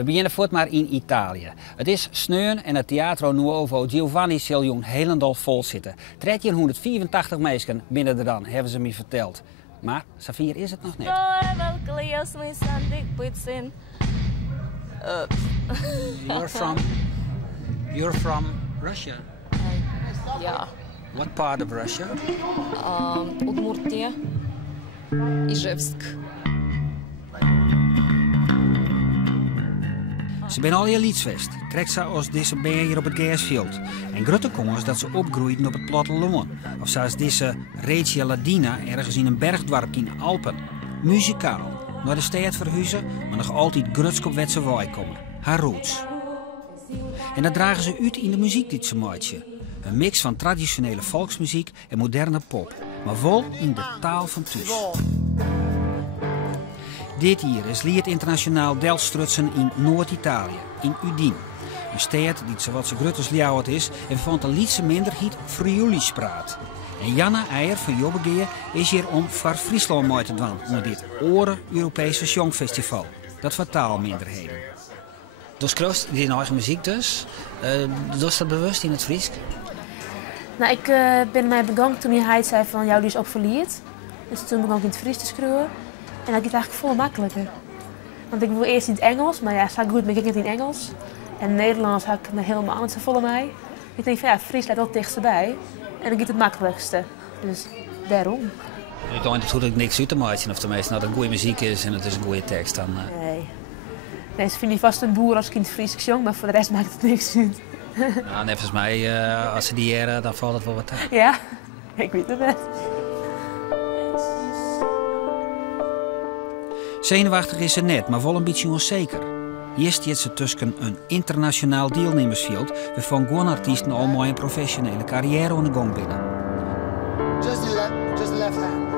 We beginnen voort maar in Italië. Het is sneeuw en het Teatro Nuovo Giovanni Siljon helemaal vol zitten. 1384 mensen binnen er dan, hebben ze me verteld. Maar Safir is het nog niet. You're from Russia? Yeah. What part of Russia? Удмуртия, Ижевск. Ze zijn al je lietsvest, trekt ze als deze band hier op het gasveld. En grote kans dat ze opgroeiden op het platteland. Of zoals deze Regia Ladina ergens in een bergdorp in de Alpen. Muzikaal, naar de stad verhuizen, maar nog altijd grutskopwetse waai komen. Haar roots. En dat dragen ze uit in de muziek die ze maken. Een mix van traditionele volksmuziek en moderne pop. Maar wel in de taal van thuis. Dit hier is Lied Internationaal Delstrutsen in Noord-Italië, in Udine. Een stad die zowat zo groot als Ljouwert is en van de Lietse minderheid Friulis praat. En Janna Eijer van Jobbegeer is hier om voor Friesland mee te doen onder dit Europese Songfestival. Dat voor taalminderheden. Dus kroost die eigen muziek dus. Dus dat bewust in het Fries? Nou, ik ben mij begonnen toen hij zei van jou die is ook verlierd. Dus toen begon ik in het Fries te schreeuwen. En dat gaat eigenlijk veel makkelijker. Want ik wil eerst in het Engels, maar ja, zo goed ben ik het in Engels. En Nederlands had ik me helemaal anders volgens mij. Ik denk van ja, Fries staat wel dichtstbij. En dan gaat het makkelijkste. Dus daarom. Ik denk dat ik niks uit te maken of tenminste dat het goede muziek is en het is een goede tekst. Dan, Nee, ze vinden vast een boer als ik in het Fries zong, maar voor de rest maakt het niks uit. Nou, net als mij, als ze die heren, dan valt het wel wat uit. Ja, ik weet het net. Zenuwachtig is ze net, maar wel een beetje onzeker. Hier staat ze tussen een internationaal deelnemersveld waarvan gewoon artiesten al mooi een professionele carrière aan de gang binnen. Just the left hand.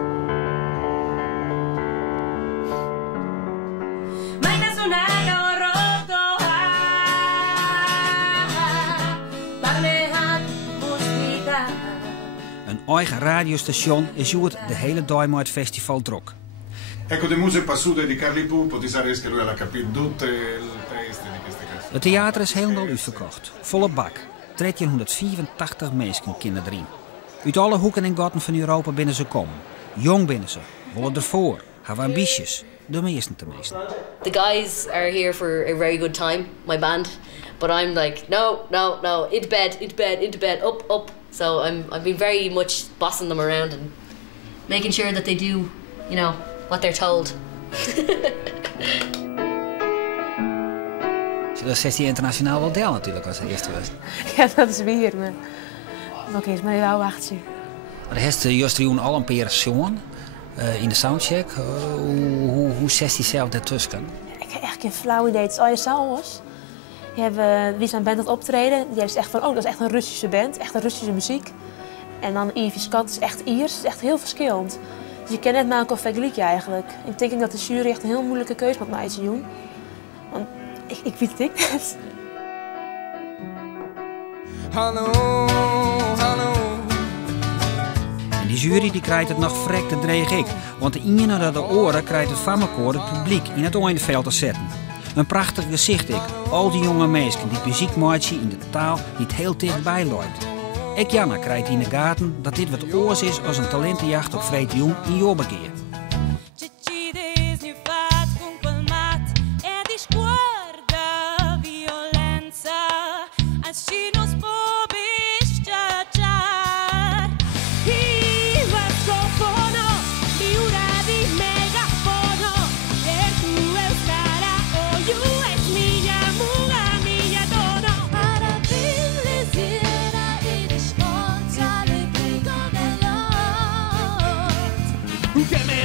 Een eigen radiostation is hoe het de hele dag met het festival druk. Ecco, de musica passuto di Carli Pupo, ti saresti che lui ha capito tutte le teste di queste canzoni. Het theater is helemaal uitverkocht. Volle bak. 1384 mensen kinderen erin. Uit alle hoeken en gaten van Europa binnen ze komen. Jong binnen ze. Willen ervoor. Hebben ambities. De meesten tenminste. The guys are here for a very good time, my band. But I'm like, no, into bed, up. So I've been very much bossing them around and making sure that they do, what they're told. Dat is die internationaal wel deel natuurlijk als het eerste was. Ja, dat is weer. Maar oké, is maar jouw wachtje. Maar heeft Jostrioen al een paar zongen in de soundcheck. Hoe zet hij zelf daartussen? Ik heb echt geen flauw idee. Het is al je zaal was. Wie is een band aan het optreden? Die is echt van, dat is echt een Russische band, echt een Russische muziek. En dan Ivis Kat is echt Iers, het is echt heel verschillend. Dus je kan net maken of vergelijken eigenlijk. Ik denk dat de jury echt een heel moeilijke keuze moet maken te doen. Want ik weet het niet. Hallo. En die jury die krijgt het nog vrek te dreig ik. Want de ene naar de oren krijgt het van elkaar het publiek in het oorveld te zetten. Een prachtig gezicht ik. Al die jonge mensen die muziek maken in de taal die het heel dichtbij loopt. Ik Janna krijgt in de gaten dat dit wat oors is als een talentenjacht op Vreetjoen in Jobbegeer. Que me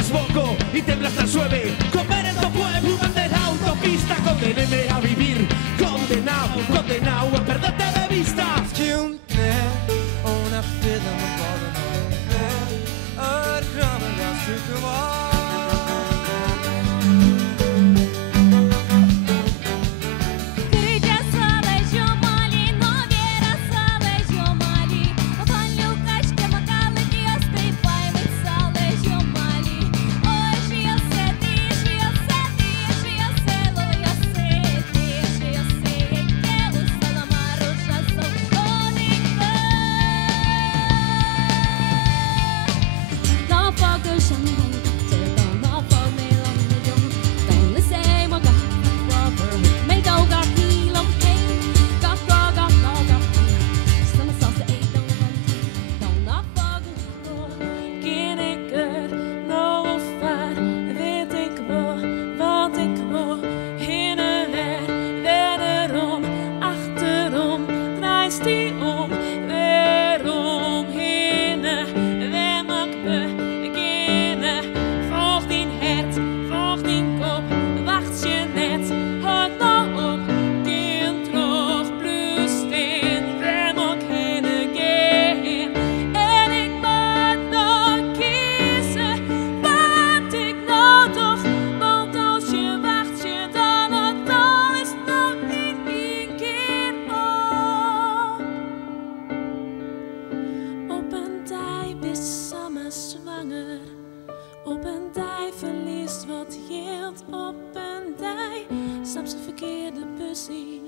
bus in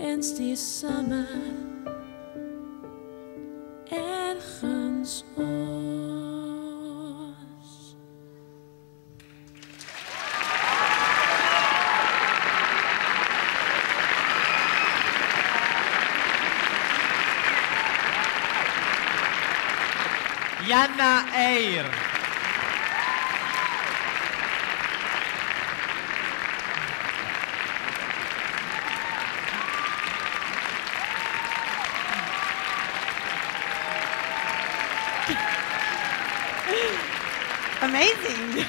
en stier samen ergens ons. Janna Eyre. Amazing.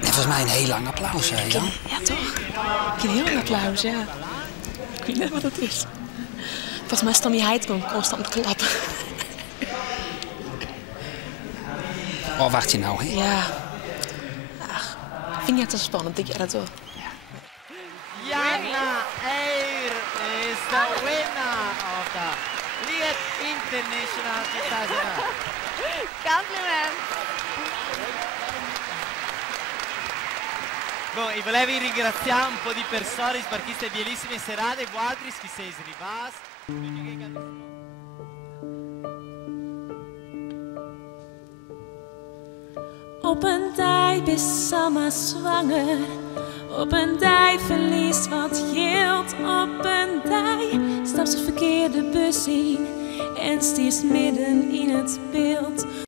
Dat was mij een heel lang applaus, hè, Jan? Ja, toch? Ik heb heel lang applaus, ja. Ik weet niet wat het is. Volgens mij is Tommy Heid gewoon constant klappen. Oh, wacht je nou, hè? Ja. Ach, vind je het te spannend? Ik jij dat wel. Janna Eyre is the winner of the Lied International 2009. Compliment. Bom, e volevo ringraziare un po' di persone, sbarchiste bellissime serate, voaltri che sei rivasti. Op een dij is Samma zwanger. Op een dij verliest wat geld. Op een dij stapt ze verkeerde bus in en stiert midden in het beeld.